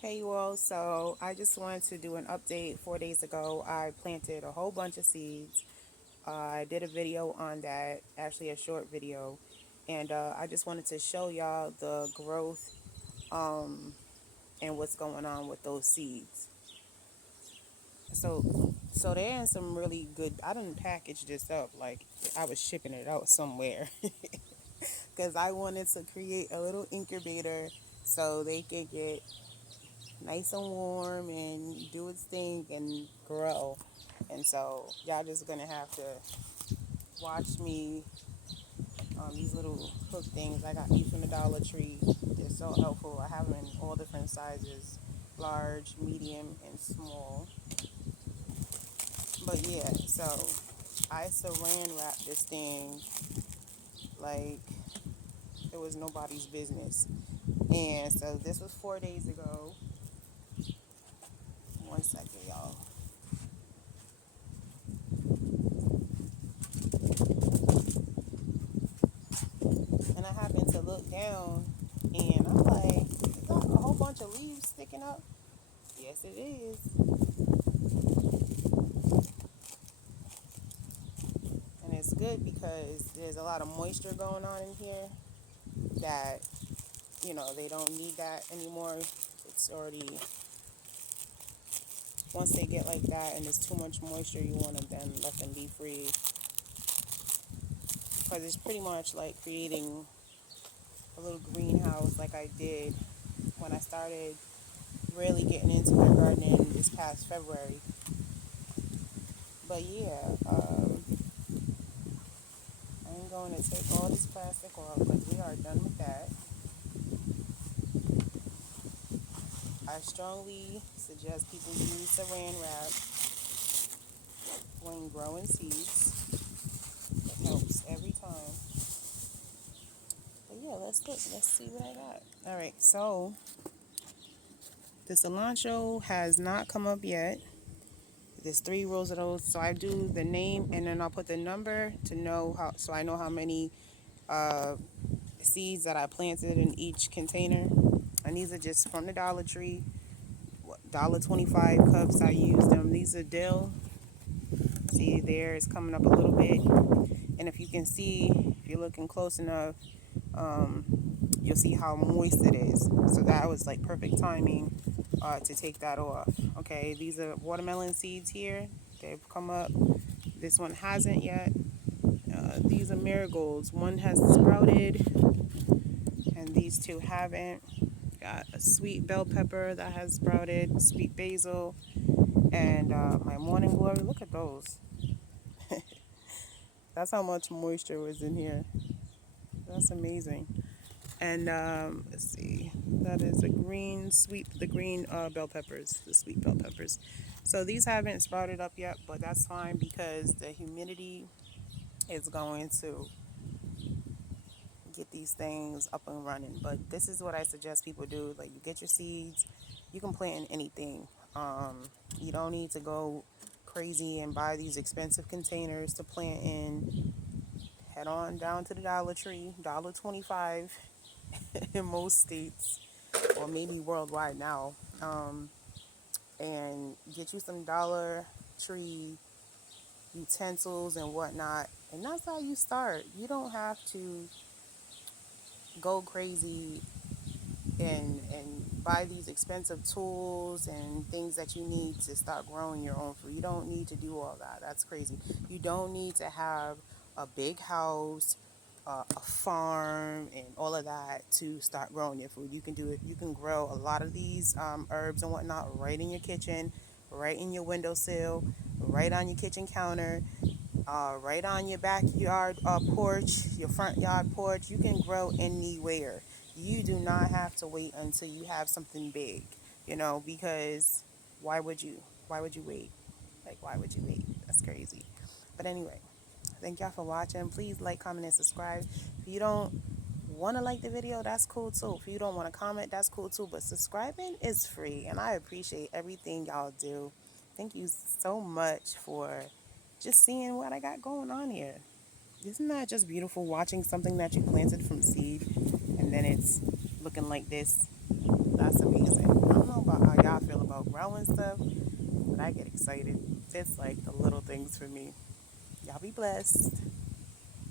Hey you all, so I just wanted to do an update. 4 days ago, I planted a whole bunch of seeds. I did a video on that, actually a short video, and I just wanted to show y'all the growth and what's going on with those seeds. So they're in some really good. I didn't package this up like I was shipping it out somewhere because I wanted to create a little incubator so they could get nice and warm and do its thing and grow. And so y'all just gonna have to watch me. These little hook things, I got these from the Dollar Tree. They're so helpful. I have them in all different sizes, large, medium, and small. But yeah, so I saran wrapped this thing like it was nobody's business. And so this was 4 days ago. One second, y'all. And I happened to look down and I'm like, is that a whole bunch of leaves sticking up? Yes, it is. And it's good because there's a lot of moisture going on in here that, they don't need that anymore. It's already, once they get like that and there's too much moisture, you want to then let them be free. Because it's pretty much like creating a little greenhouse like I did when I started really getting into my gardening this past February. But yeah, I'm going to take all this plastic off because we are done with that. I strongly suggest people use saran wrap when growing seeds. It helps every time. But yeah, let's look. Let's see what I got. All right, so the cilantro has not come up yet. There's 3 rows of those. So I do the name and then I'll put the number to know how, so I know how many uh, seeds that I planted in each container. And these are just from the Dollar Tree. $1.25 cups. I use them. These are dill. See, there it's coming up a little bit. And if you can see, if you're looking close enough, um, you'll see how moist it is. So that was like perfect timing to take that off. Okay, these are watermelon seeds here. They've come up. This one hasn't yet. These are marigolds. One has sprouted, and these two haven't. Got a sweet bell pepper that has sprouted, sweet basil, and my morning glory. Look at those. That's how much moisture was in here. That's amazing. And let's see, that is a green sweet, the green bell peppers, the sweet bell peppers. So these haven't sprouted up yet, but that's fine because the humidity is going to get these things up and running. But this is what I suggest people do. Like, you get your seeds, you can plant in anything. You don't need to go crazy and buy these expensive containers to plant in. Head on down to the Dollar Tree, $1.25 in most states, or maybe worldwide now, and get you some Dollar Tree utensils and whatnot. And that's how you start. You don't have to go crazy and buy these expensive tools and things that you need to start growing your own food. You don't need to do all that. That's crazy. You don't need to have a big house, a farm, and all of that to start growing your food. You can do it. You can grow a lot of these herbs and whatnot right in your kitchen, right in your windowsill, right on your kitchen counter, right on your backyard porch, your front yard porch. You can grow anywhere. You do not have to wait until you have something big, because why would you? Why would you wait? Like, why would you wait? That's crazy. But anyway, thank y'all for watching. Please like, comment, and subscribe. If you don't want to like the video, that's cool too. If you don't want to comment, that's cool too. But subscribing is free, and I appreciate everything y'all do. Thank you so much for just seeing what I got going on here. Isn't that just beautiful watching something that you planted from seed and then it's looking like this? That's amazing. I don't know about and stuff, but I get excited. It's like the little things for me. Y'all be blessed.